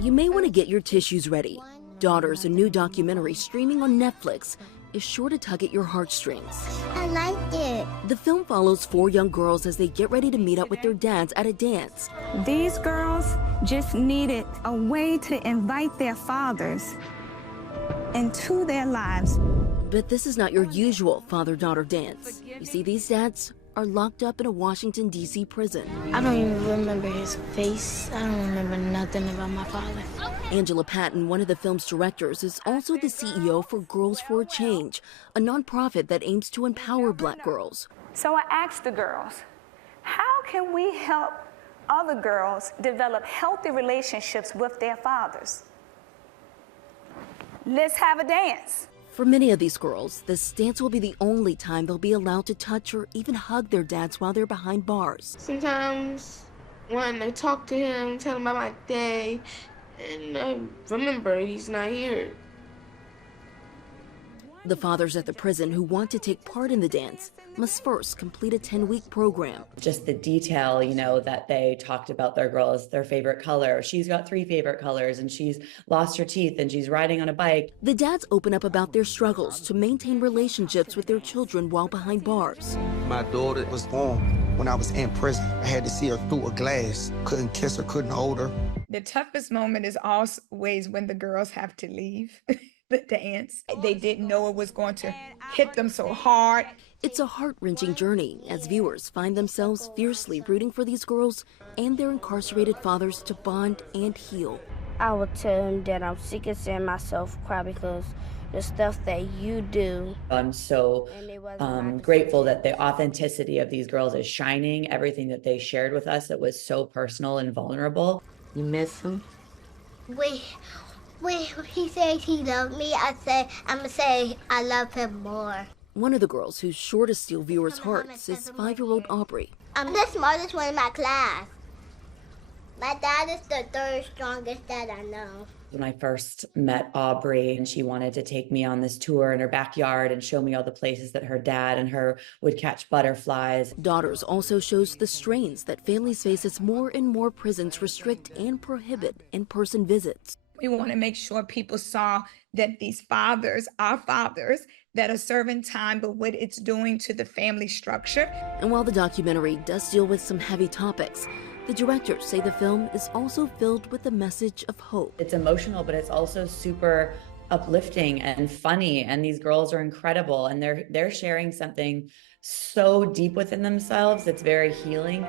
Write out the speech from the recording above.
You may want to get your tissues ready. Daughters, a new documentary streaming on Netflix, is sure to tug at your heartstrings. I liked it. The film follows 4 young girls as they get ready to meet up with their dads at a dance. These girls just needed a way to invite their fathers into their lives. But this is not your usual father-daughter dance. You see, these dads are locked up in a Washington, D.C. prison. I don't even remember his face. I don't remember nothing about my father. Angela Patton, one of the film's directors, is also the CEO for Girls for a Change, a nonprofit that aims to empower Black girls. So I asked the girls, how can we help other girls develop healthy relationships with their fathers? Let's have a dance. For many of these girls, this dance will be the only time they'll be allowed to touch or even hug their dads while they're behind bars. Sometimes when I talk to him, tell him about my day, and I remember he's not here. The fathers at the prison who want to take part in the dance must first complete a 10-week program. Just the detail, that they talked about their girls, their favorite color. She's got 3 favorite colors and she's lost her teeth and she's riding on a bike. The dads open up about their struggles to maintain relationships with their children while behind bars. My daughter was born when I was in prison. I had to see her through a glass. Couldn't kiss her, couldn't hold her. The toughest moment is always when the girls have to leave the dance. They didn't know it was going to hit them so hard. It's a heart-wrenching journey as viewers find themselves fiercely rooting for these girls and their incarcerated fathers to bond and heal. I would tell him that I'm sick of seeing myself cry because the stuff that you do. I'm so grateful that the authenticity of these girls is shining. Everything that they shared with us, it was so personal and vulnerable. You miss him? When he says he loved me, I'm gonna say I love him more. One of the girls who's sure to steal viewers' hearts is 5-year-old Aubrey. I'm the smartest one in my class. My dad is the 3rd strongest dad I know. When I first met Aubrey, and she wanted to take me on this tour in her backyard and show me all the places that her dad and her would catch butterflies. Daughters also shows the strains that families face as more and more prisons restrict and prohibit in-person visits. We want to make sure people saw that these fathers are fathers that are serving time, but what it's doing to the family structure. And while the documentary does deal with some heavy topics, the directors say the film is also filled with a message of hope. It's emotional, but it's also super uplifting and funny, and these girls are incredible, and they're sharing something so deep within themselves that's very healing.